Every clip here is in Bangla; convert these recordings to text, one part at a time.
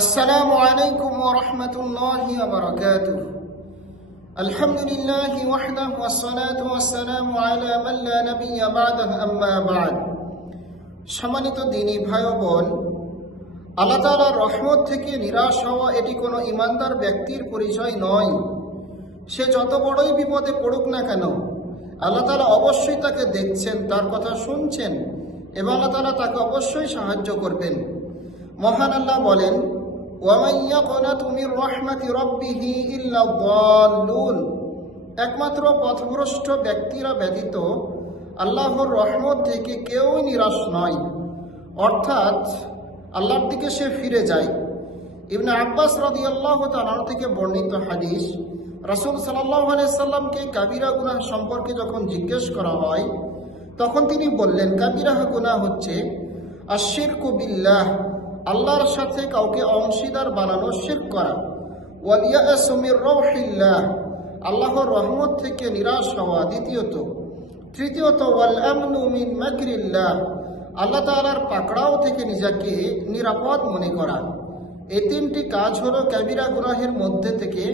আসসালামু আলাইকুম ওয়া রাহমাতুল্লাহি ওয়া বারাকাতুহু। আলহামদুলিল্লাহি ওয়াহদাহু ওয়াসসালাতু ওয়াসসালামু আলা মান লা নাবিয়্যা বা'দাহু, আম্মা বা'দ। সম্মানিত দ্বীনী ভাই ও বোন, আল্লাহ তাআলার রহমত থেকে নিরাশ হওয়া এটি কোনো ঈমানদার ব্যক্তির পরিচয় নয়। সে যত বড়ই বিপদে পড়ুক না কেন, আল্লাহ তাআলা অবশ্যই তাকে দেখছেন, তার কথা শুনছেন এবং আল্লাহ তাআলা তাকে অবশ্যই সাহায্য করবেন। মহান আল্লাহ বলেন, ওয়ামান ইয়াকনাতু মির রাহমাতি রাব্বিহি ইল্লা দাল্লুন। একমাত্র পথভ্রষ্ট ব্যক্তিরা ব্যতীত আল্লাহর রহমত থেকে কেউই নিরাশ নয়, অর্থাৎ আল্লাহর দিকে সে ফিরে যায়। ইবনে আব্বাস রাদিয়াল্লাহু তাআলা থেকে বর্ণিত হাদিস, রাসূল সাল্লাল্লাহু আলাইহি সাল্লামকে কাবিরা গুনাহ সম্পর্কে যখন জিজ্ঞেস করা হয়, তখন তিনি বললেন, কাবিরা গুনাহ হচ্ছে আশশিরকু বিল্লাহ, আল্লাহর সাথে কাউকে অংশীদার বানানো, শিরক করা। ওয়াল ইয়াসু মির রাউহিল্লাহ, আল্লাহর রহমত থেকে নিরাশ হওয়া দ্বিতীয়ত। তৃতীয়ত ওয়াল আমনু মিন মাকরিল্লাহ, আল্লাহ তাআলার পাকড়াও থেকে নিজেকে নিরাপদ মনে করা। এই তিনটি কাজ হলো কাবিরা গুনাহের মধ্যে থেকে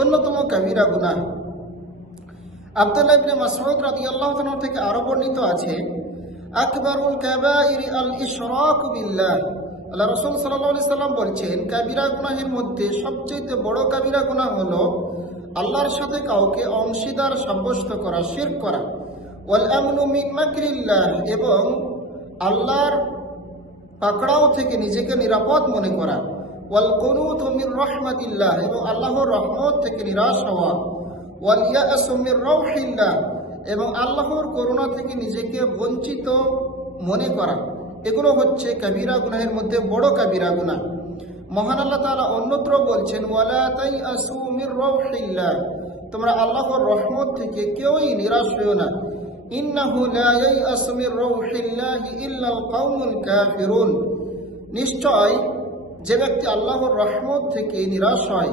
অন্যতম কাবিরা গুনাহ। আব্দুল্লাহ ইবনে মাসউদ রাদিয়াল্লাহু তাআলা থেকে আরো বর্ণিত আছে, আকবারুল কাবাইরি আল ইশরাকু বিল্লাহ। আল্লাহ রাসূল সাল্লাল্লাহু আলাইহি সাল্লাম বলছেন, কাবিরা গুনাহের মধ্যে সবচেয়ে বড় কাবিরা গুনাহ হলো আল্লাহর সাথে কাউকে অংশীদার সাব্যস্ত করা, শিরক করা। ওয়াল আমনু মিন মাকরিল্লাহ, এবং আল্লাহর পাকড়াও থেকে নিজেকে নিরাপদ মনে করা। ওয়াল কুনুতু মির রাহমাতিল্লাহ, এবং আল্লাহর রহমত থেকে নিরাশ হওয়া। ওয়াল ইয়াসু মির রাউহিল্লাহ, এবং আল্লাহর করুণা থেকে নিজেকে বঞ্চিত মনে করা। এগুলো হচ্ছে কাবিরা গুনাহের মধ্যে বড় কাবিরা গুনাহ। মহান আল্লাহ তাআলা অন্যত্র বলছেন, ওয়ালা তাইআসু মির রাউহিল্লাহ, তোমরা আল্লাহর রহমত থেকে কেউই নিরাশ হয়ো না। ইন্নাহু লা ইয়াসু মির রাউহিল্লাহি ইল্লাল কওমুল কাফিরুন, নিশ্চয় যে ব্যক্তি আল্লাহর রহমত থেকে নিরাশ হয়,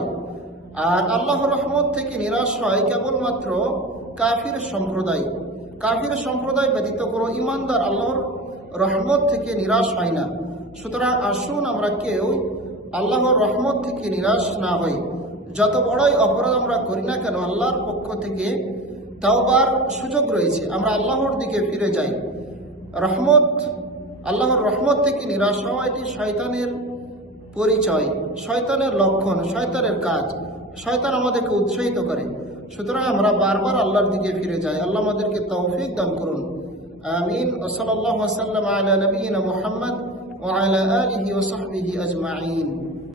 আর আল্লাহর রহমত থেকে নিরাশ হয় কেবলমাত্র কাফির সম্প্রদায়। কাফির সম্প্রদায় ব্যতীত কোনো ঈমানদার আল্লাহর রহমত থেকে নিরাশ হয় না। সুতরাং আসুন আমরা কেউ আল্লাহর রহমত থেকে নিরাশ না হই। যত বড়ই অপরাধ আমরা করি না কেন, আল্লাহর পক্ষ থেকে তাওবার সুযোগ রয়েছে, আমরা আল্লাহর দিকে ফিরে যাই। আল্লাহর রহমত থেকে নিরাশ হওয়া এটি শয়তানের পরিচয়, শয়তানের লক্ষণ, শয়তানের কাজ। শয়তান আমাদেরকে উৎসাহিত করে। সুতরাং আমরা বারবার আল্লাহর দিকে ফিরে যাই। আল্লাহ আমাদেরকে তৌফিক দান করুন। আমিন। ওয়া সাল্লাল্লাহু ওয়া সাল্লাম আলা নবিয়িনা মুহাম্মদ ওয়া আলা আলিহি ওয়া সাহবিহি আজমাইন।